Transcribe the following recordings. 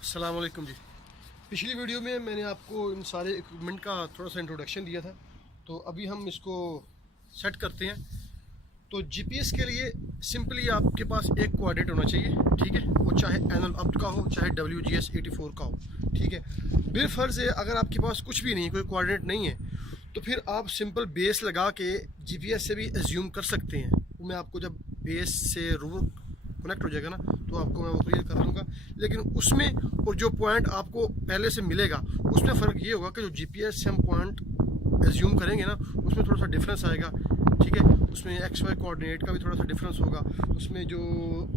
अस्सलाम वालेकुम जी। पिछली वीडियो में मैंने आपको इन सारे इक्विपमेंट का थोड़ा सा इंट्रोडक्शन दिया था, तो अभी हम इसको सेट करते हैं। तो जीपीएस के लिए सिंपली आपके पास एक कोऑर्डिनेट होना चाहिए, ठीक है। वो चाहे एनल अप का हो, चाहे WGS 84 का हो, ठीक है। बिलफर्ज है अगर आपके पास कुछ भी नहीं, कोई कोऑर्डिनेट नहीं है, तो फिर आप सिंपल बेस लगा के जीपीएस से भी एज्यूम कर सकते हैं। वो मैं आपको जब बेस से रूट कनेक्ट हो जाएगा ना, तो आपको मैं वो क्लियर कर दूँगा। लेकिन उसमें और जो पॉइंट आपको पहले से मिलेगा, उसमें फ़र्क ये होगा कि जो जीपीएस से हम पॉइंट एज्यूम करेंगे ना, उसमें थोड़ा सा डिफरेंस आएगा, ठीक है। उसमें XY कोऑर्डिनेट का भी थोड़ा सा डिफरेंस होगा, उसमें जो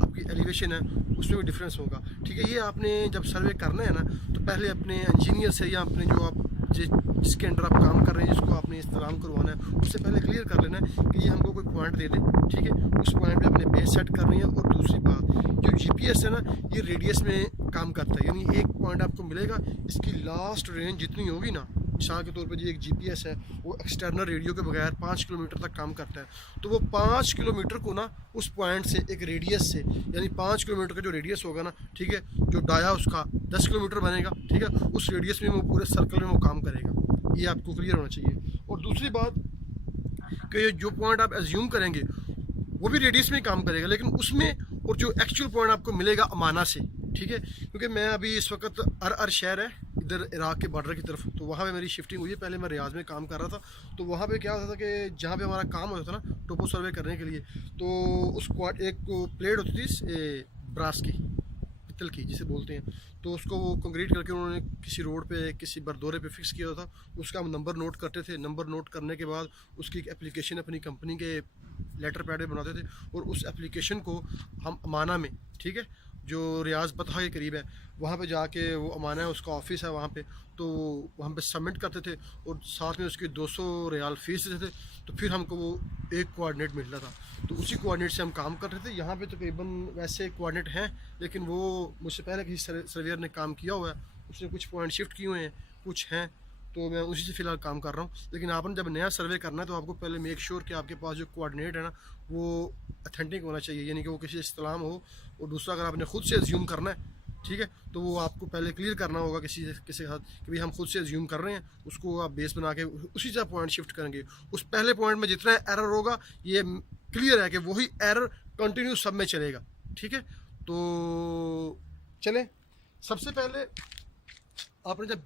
आपकी एलिवेशन है उसमें भी डिफरेंस होगा, ठीक है। ये आपने जब सर्वे करना है ना, तो पहले अपने इंजीनियर से या अपने जो आप जिसके अंडर आप काम कर रहे हैं, जिसको आपने इस्तेमाल करवाना है, उससे पहले क्लियर कर लेना है कि ये हमको कोई पॉइंट दे दे, ठीक है। उस पॉइंट पे अपने बेस सेट करनी है। और दूसरी बात, जो जीपीएस है ना, ये रेडियस में काम करता है, यानी एक पॉइंट आपको मिलेगा, इसकी लास्ट रेंज जितनी होगी ना, मिसाल के तौर पे जो एक जीपीएस है वो एक्सटर्नल रेडियो के बगैर 5 किलोमीटर तक काम करता है, तो वो 5 किलोमीटर को ना उस पॉइंट से एक रेडियस से, यानी 5 किलोमीटर का जो रेडियस होगा ना, ठीक है, जो डाया उसका 10 किलोमीटर बनेगा, ठीक है, उस रेडियस में वो पूरे सर्कल में वो काम करेगा। ये आपको क्लियर होना चाहिए। और दूसरी बात कि जो पॉइंट आप एज्यूम करेंगे वो भी रेडियस में ही काम करेगा, लेकिन उसमें और जो एक्चुअल पॉइंट आपको मिलेगा अमाना से, ठीक है। क्योंकि मैं अभी इस वक्त अर शहर है इधर इराक़ के बॉर्डर की तरफ, तो वहाँ पे मेरी शिफ्टिंग हुई है। पहले मैं रियाज में काम कर रहा था, तो वहाँ पे क्या होता था कि जहाँ पे हमारा काम होता था ना टोपो सर्वे करने के लिए, तो उस एक प्लेट होती थी ब्रास की, पित्तल की जिसे बोलते हैं, तो उसको वो कंक्रीट करके उन्होंने किसी रोड पे किसी बरदोरे पे फिक्स किया था। उसका हम नंबर नोट करते थे, नंबर नोट करने के बाद उसकी एक एप्लीकेशन अपनी कंपनी के लेटर पैड में बनाते थे, और उस एप्लीकेशन को हम अमाना में, ठीक है, जो रियाज बतहा के करीब है, वहाँ पे जाके, वो अमाना है उसका ऑफिस है वहाँ पे, तो वहाँ पे सबमिट करते थे, और साथ में उसकी 200 रियाल फीस देते थे। तो फिर हमको वो एक कोऑर्डिनेट मिलता था, तो उसी कोऑर्डिनेट से हम काम कर रहे थे। यहाँ पे तकरीबन वैसे कोऑर्डिनेट हैं, लेकिन वो मुझसे पहले किसी सर्वेयर ने काम किया हुआ है, उसने कुछ पॉइंट शिफ्ट किए हुए हैं, कुछ हैं, तो मैं उसी से फ़िलहाल काम कर रहा हूँ। लेकिन आपने जब नया सर्वे करना है, तो आपको पहले मेक श्योर कि आपके पास जो कोऑर्डिनेट है ना, वो अथेंटिक होना चाहिए, यानी कि वो किसी इस्तेलाम हो। और दूसरा, अगर आपने ख़ुद से एज्यूम करना है, ठीक है, तो वो आपको पहले क्लियर करना होगा किसी के साथ कि भाई हम खुद से एज्यूम कर रहे हैं, उसको आप बेस बना के उसी से पॉइंट शिफ्ट करेंगे। उस पहले पॉइंट में जितना एरर होगा, ये क्लियर है कि वही एरर कंटिन्यू सब में चलेगा, ठीक है। तो चलें, सबसे पहले आपने जब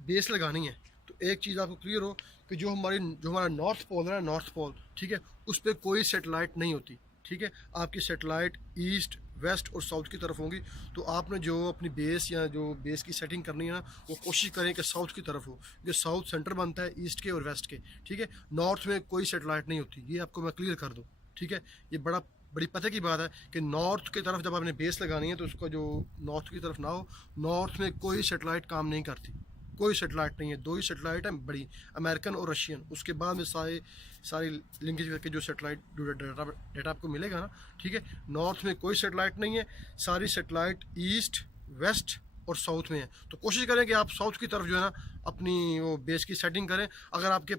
बेस लगानी है, तो एक चीज़ आपको क्लियर हो कि जो हमारा नॉर्थ पोल है ना, नॉर्थ पोल, ठीक है, उस पर कोई सेटेलाइट नहीं होती, ठीक है। आपकी सेटेलाइट ईस्ट, वेस्ट और साउथ की तरफ होंगी। तो आपने जो अपनी बेस या जो बेस की सेटिंग करनी है ना, वो कोशिश करें कि साउथ की तरफ हो, क्योंकि साउथ सेंटर बनता है ईस्ट के और वेस्ट के, ठीक है। नॉर्थ में कोई सेटेलाइट नहीं होती, ये आपको मैं क्लियर कर दूँ, ठीक है। ये बड़ी पता की बात है कि नॉर्थ की तरफ जब आपने बेस लगानी है, तो उसका जो नॉर्थ की तरफ ना हो, नॉर्थ में कोई सेटेलाइट काम नहीं करती, कोई सेटेलाइट नहीं है। 2 ही सेटेलाइट हैं बड़ी, अमेरिकन और रशियन। उसके बाद में सारी लिंकेज करके जो सेटेलाइट डेटा आपको मिलेगा ना, ठीक है। नॉर्थ में कोई सेटेलाइट नहीं है, सारी सेटेलाइट ईस्ट, वेस्ट और साउथ में है। तो कोशिश करें कि आप साउथ की तरफ जो है ना अपनी वो बेस की सेटिंग करें। अगर आपके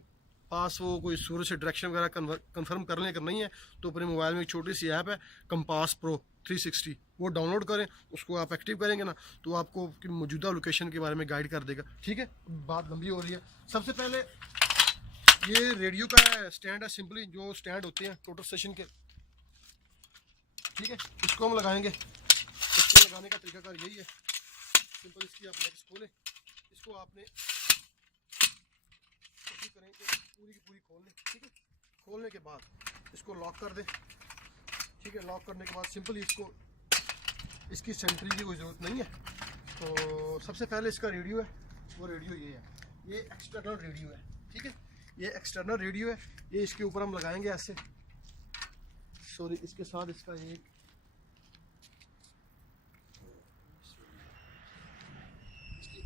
पास वो कोई सूरज से डायरेक्शन वगैरह कंफर्म कर लें, अगर नहीं है तो अपने मोबाइल में एक छोटी सी ऐप है कंपास प्रो 360, वो डाउनलोड करें। उसको आप एक्टिव करेंगे ना, तो आपको मौजूदा लोकेशन के बारे में गाइड कर देगा, ठीक है। बात लंबी हो रही है। सबसे पहले ये रेडियो का स्टैंड है, सिंपली जो स्टैंड होते हैं टोटल स्टेशन के, ठीक है, इसको हम लगाएंगे। इसको लगाने का तरीकाकार यही है, सिंपल इसकी आप लेग्स खोलें, इसको आपने कोशिश करें कि पूरी की पूरी खोल लें, ठीक है। खोलने के बाद इसको लॉक कर दें, ठीक है। लॉक करने के बाद सिंपली इसकी सेंटरिंग की कोई ज़रूरत नहीं है। तो सबसे पहले इसका रेडियो है, वो रेडियो ये है, ये एक्सटर्नल रेडियो है, ठीक है। ये एक्सटर्नल रेडियो है, ये इसके ऊपर हम लगाएंगे ऐसे, सॉरी, इसके साथ इसका एक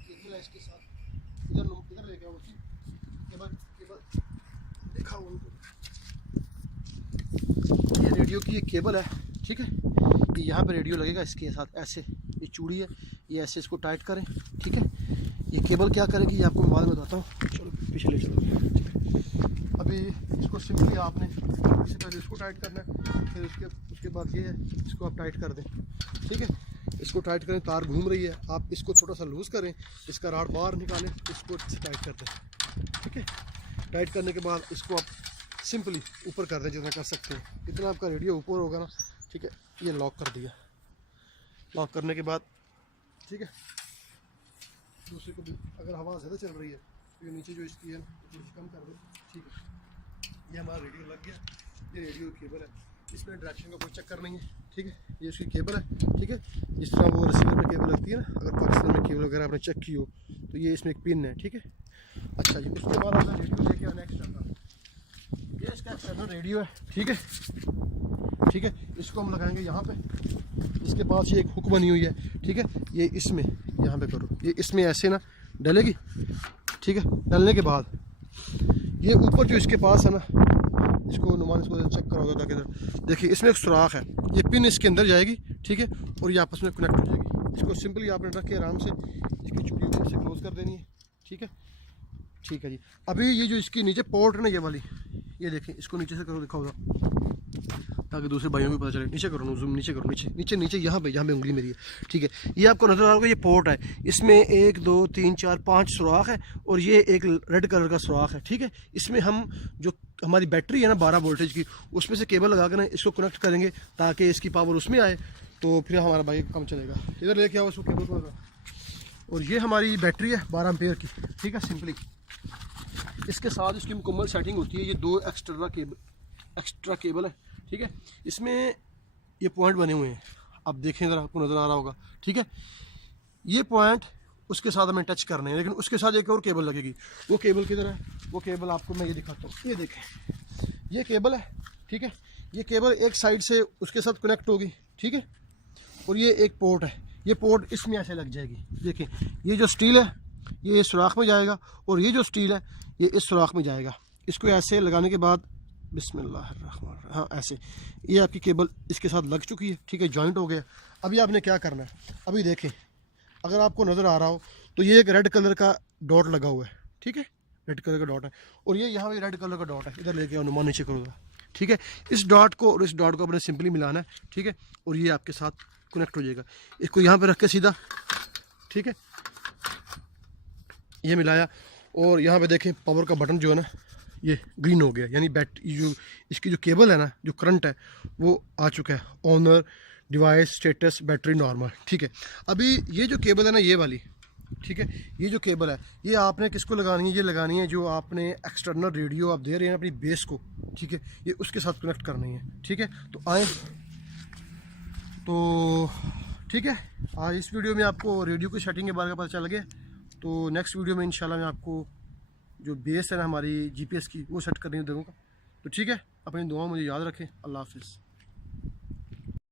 केबल है, इसके साथ इधर लेके आओ, केबल देखा उनको, ये रेडियो की एक केबल है, ठीक है। ये यहाँ पे रेडियो लगेगा, इसके साथ ऐसे ये चूड़ी है, ये ऐसे इसको टाइट करें, ठीक है। ये केबल क्या करेगी, ये आपको बाद में बताता हूँ। चलो पिछले चलो, ठीक है। अभी इसको सिंपली आपने इससे पहले इसको टाइट करना है, फिर उसके बाद ये है, इसको आप टाइट कर दें, ठीक है। इसको टाइट करें, तार घूम रही है, आप इसको थोड़ा सा लूज़ करें, इसका राड बाहर निकालें, इसको टाइट कर दें। ठीक है, टाइट करने के बाद इसको आप सिंपली ऊपर कर दें जितना कर सकते हैं। इतना आपका रेडियो ऊपर होगा ना, ठीक है, ये लॉक कर दिया। लॉक करने के बाद ठीक है, दूसरे को भी अगर हवा ज़्यादा चल रही है तो ये नीचे जो इसकी है ना थोड़ी कम कर दो। ठीक है, ये हमारा रेडियो लग गया। ये रेडियो केबल है, इसमें डायरेक्शन का कोई चक्कर नहीं है। ठीक है, ये उसकी केबल है। ठीक है, जिस तरह वो रिसीवर में केबल लगती है ना, अगर पाकिस्तान में केबल वगैरह आपने चेक की हो तो ये इसमें एक पिन है। ठीक है, अच्छा जी, उसके बाद आपने रेडियो लेके आना एक्सटर्नल। ये इसका एक्सटर्नल रेडियो है। ठीक है, ठीक है, इसको हम लगाएंगे यहाँ पे। इसके पास ये एक हुक बनी हुई है। ठीक है, ये इसमें यहाँ पे करो, ये इसमें ऐसे ना डलेगी। ठीक है, डलने के बाद ये ऊपर जो इसके पास है ना, इसको नुमान इसको चेक करोगे ताकि इधर देखिए, इसमें एक सुराख है, ये पिन इसके अंदर जाएगी। ठीक है, और ये आपस में कनेक्ट हो जाएगी। इसको सिंपली आपने रख के आराम से इसकी चूड़ी को से क्लोज कर देनी है। ठीक है, ठीक है जी। अभी ये जो इसकी नीचे पोर्ट है ना, ये वाली, ये देखिए, इसको नीचे से करो, दिखाओ ताकि दूसरे भाइयों को पता चले। नीचे करो, जूम नीचे करो, नीचे नीचे नीचे, यहाँ पे उंगली मेरी है। ठीक है, ये आपको नजर आ रहा होगा, ये पोर्ट है, इसमें 1 2 3 4 5 सुराख है और ये एक रेड कलर का सुराख है। ठीक है, इसमें हम जो हमारी बैटरी है ना 12 वोल्टेज की, उसमें से केबल लगा कर ना इसको कनेक्ट करेंगे ताकि इसकी पावर उसमें आए, तो फिर हमारा बाइक कम चलेगा। इधर लेके आओ इसको केबल को। और ये हमारी बैटरी है 12 एम्पेयर की। ठीक है, सिंपली इसके साथ इसकी मुकम्मल सेटिंग होती है। ये 2 एक्स्ट्रा केबल है। ठीक है, इसमें ये पॉइंट बने हुए हैं, आप देखें ज़रा, आपको नज़र आ रहा होगा। ठीक है, ये पॉइंट उसके साथ हमें टच करने हैं, लेकिन उसके साथ एक और केबल लगेगी। वो केबल किधर है? वो केबल आपको मैं ये दिखाता हूँ, ये देखें, ये केबल है। ठीक है, ये केबल एक साइड से उसके साथ कनेक्ट होगी। ठीक है, और ये एक पोर्ट है, ये पोर्ट इसमें ऐसे लग जाएगी। देखें, ये जो स्टील है ये सुराख में जाएगा और ये जो स्टील है ये इस सुराख में जाएगा। इसको ऐसे लगाने के बाद बिस्मिल्लाहिर्रहमानिर्रहीम, हाँ ऐसे, ये आपकी केबल इसके साथ लग चुकी है। ठीक है, जॉइंट हो गया। अभी आपने क्या करना है, अभी देखें, अगर आपको नज़र आ रहा हो तो ये एक रेड कलर का डॉट लगा हुआ है। ठीक है, रेड कलर का डॉट है और ये यहाँ पे रेड कलर का डॉट है। इधर लेके आओ, नुमान नीचे करो। ठीक है, इस डॉट को और इस डॉट को अपने सिंपली मिलाना है। ठीक है, और ये आपके साथ कनेक्ट हो जाएगा। इसको यहाँ पे रख के सीधा, ठीक है, ये मिलाया और यहाँ पे देखें पावर का बटन जो है ना ये ग्रीन हो गया, यानी जो इसकी जो केबल है ना, जो करंट है वो आ चुका है। Owner, device, status, battery normal. ठीक है, अभी ये जो केबल है ना, ये वाली, ठीक है, ये जो केबल है ये आपने किसको लगानी है? ये लगानी है जो आपने एक्सटर्नल रेडियो आप दे रहे हैं अपनी बेस को। ठीक है, ये उसके साथ कनेक्ट करनी है। ठीक है, तो आए तो ठीक है, आज इस वीडियो में आपको रेडियो की सेटिंग के बारे में पता चल गया। तो नेक्स्ट वीडियो में इंशाल्लाह मैं आपको जो बेस है ना हमारी GPS की वो सेट करने दूँगा। तो ठीक है, अपनी दुआओं मुझे याद रखें। अल्लाह हाफिज़।